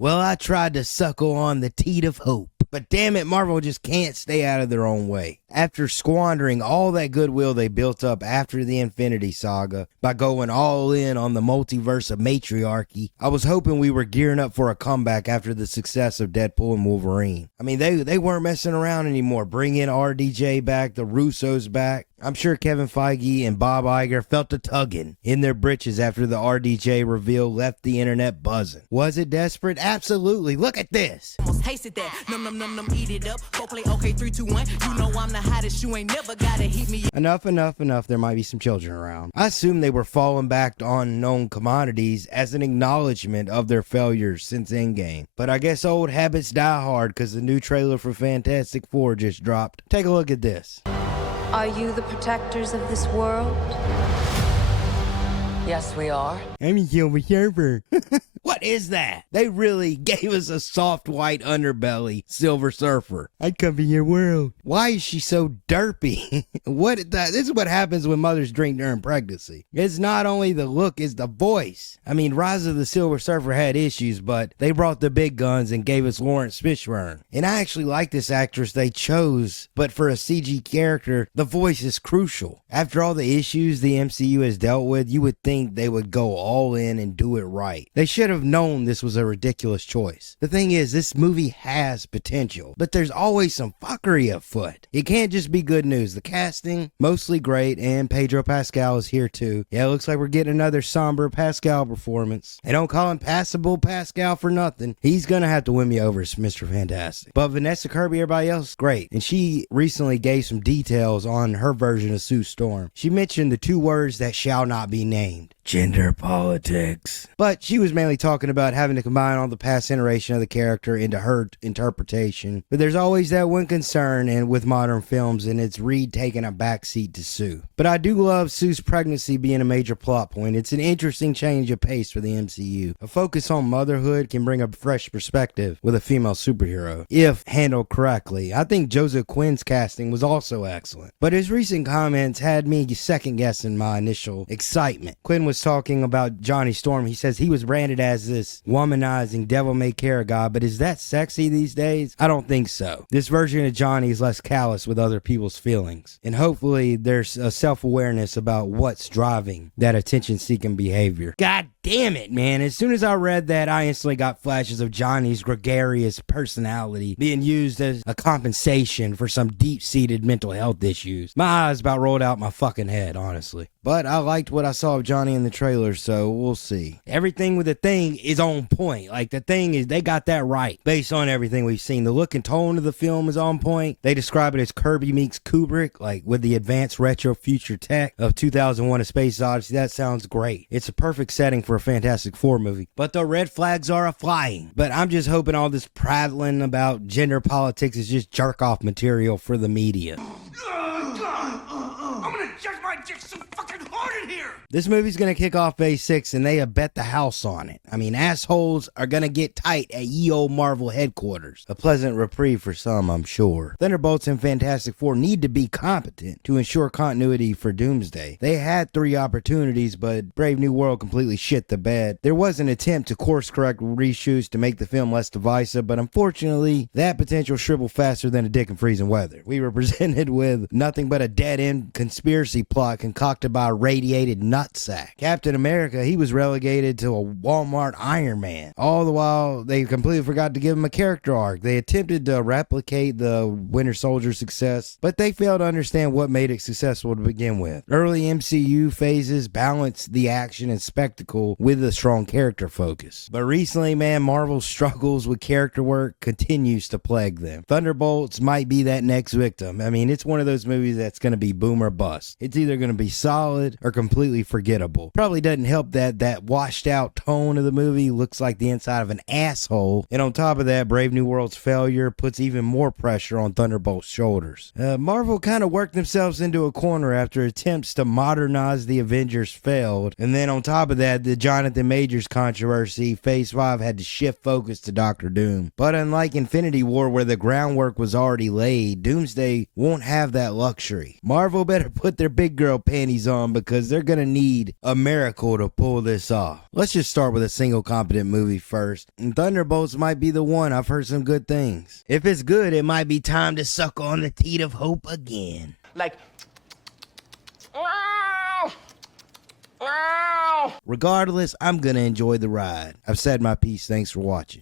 Well, I tried to suckle on the teat of hope. But damn it, Marvel just can't stay out of their own way. After squandering all that goodwill they built up after the Infinity Saga by going all in on the multiverse of matriarchy, I was hoping we were gearing up for a comeback after the success of Deadpool and Wolverine. I mean, they weren't messing around anymore. Bring in RDJ back, the Russos back. I'm sure Kevin Feige and Bob Iger felt a tugging in their britches after the RDJ reveal left the internet buzzing. Was it desperate? Absolutely. Look at this. Almost tasted that. Num num num num, eat it up. Go play okay, 3, 2, 1. You know I'm the hottest. You ain't never gotta heat me. Enough. There might be some children around. I assume they were falling back on known commodities as an acknowledgement of their failures since Endgame. But I guess old habits die hard because the new trailer for Fantastic Four just dropped. Take a look at this. Are you the protectors of this world? Yes, we are. I'm a Silver Surfer. What is that? They really gave us a soft white underbelly Silver Surfer. I'd cover your world. Why is she so derpy? This is what happens when mothers drink during pregnancy. It's not only the look, it's the voice. I mean, Rise of the Silver Surfer had issues, but they brought the big guns and gave us Lawrence Fishburne. And I actually like this actress they chose, but for a CG character, the voice is crucial. After all the issues the MCU has dealt with, you would think they would go all in and do it right. They should have known this was a ridiculous choice. The thing is, this movie has potential, but there's always some fuckery afoot. It can't just be good news. The casting, mostly great, and Pedro Pascal is here too. Yeah, it looks like we're getting another somber Pascal performance. They don't call him Passable Pascal for nothing. He's gonna have to win me over as Mr. Fantastic. But Vanessa Kirby, everybody else, great. And she recently gave some details on her version of Sue Storm. She mentioned the 2 words that shall not be named. Gender politics. But she was mainly talking about having to combine all the past iteration of the character into her interpretation. But there's always that one concern and with modern films, and it's Reed taking a backseat to Sue. But I do love Sue's pregnancy being a major plot point. It's an interesting change of pace for the MCU. A focus on motherhood can bring a fresh perspective with a female superhero, if handled correctly. I think Joseph Quinn's casting was also excellent. But his recent comments had me second guessing my initial excitement. Quinn was talking about Johnny Storm. He says he was branded as this womanizing devil-may-care guy, but is that sexy these days? I don't think so. This version of Johnny is less callous with other people's feelings, and hopefully there's a self-awareness about what's driving that attention-seeking behavior. God damn it, man. As soon as I read that, I instantly got flashes of Johnny's gregarious personality being used as a compensation for some deep-seated mental health issues. My eyes about rolled out my fucking head, honestly. But I liked what I saw of Johnny in the trailer, so we'll see. Everything with the Thing is on point. Like, the Thing is, they got that right based on everything we've seen. The look and tone of the film is on point. They describe it as Kirby meets Kubrick, like with the advanced retro future tech of 2001: A Space Odyssey. That sounds great. It's a perfect setting for a Fantastic Four movie. But the red flags are a-flying. But I'm just hoping all this prattling about gender politics is just jerk-off material for the media. I'm gonna judge my dick so fucking hard in here! This movie's gonna kick off Phase 6 and they have bet the house on it. I mean, assholes are gonna get tight at ye old Marvel headquarters. A pleasant reprieve for some, I'm sure. Thunderbolts and Fantastic Four need to be competent to ensure continuity for Doomsday. They had 3 opportunities, but Brave New World completely shit the bed. There was an attempt to course correct reshoots to make the film less divisive, but unfortunately, that potential shriveled faster than a dick in freezing weather. We were presented with nothing but a dead-end conspiracy plot concocted by a radiated nutsack. Captain America, he was relegated to a Walmart Iron Man. All the while, they completely forgot to give him a character arc. They attempted to replicate the Winter Soldier success, but they failed to understand what made it successful to begin with. Early MCU phases balanced the action and spectacle with a strong character focus. But recently, man, Marvel's struggles with character work continues to plague them. Thunderbolts might be that next victim. I mean, it's one of those movies that's going to be boom or bust. It's either going to be solid or completely forgettable. Probably doesn't help that washed out tone of the movie looks like the inside of an asshole. And on top of that, Brave New World's failure puts even more pressure on Thunderbolt's shoulders. Marvel kind of worked themselves into a corner after attempts to modernize the Avengers failed. And then on top of that, the Jonathan Majors controversy, Phase 5 had to shift focus to Doctor Doom. But unlike Infinity War, where the groundwork was already laid, Doomsday won't have that luxury. Marvel better put their big girl panties on because they're gonna need need a miracle to pull this off. Let's just start with a single competent movie first. And Thunderbolts might be the one. I've heard some good things. If it's good, it might be time to suck on the teat of hope again. Like, Regardless, I'm gonna enjoy the ride. I've said my piece. Thanks for watching.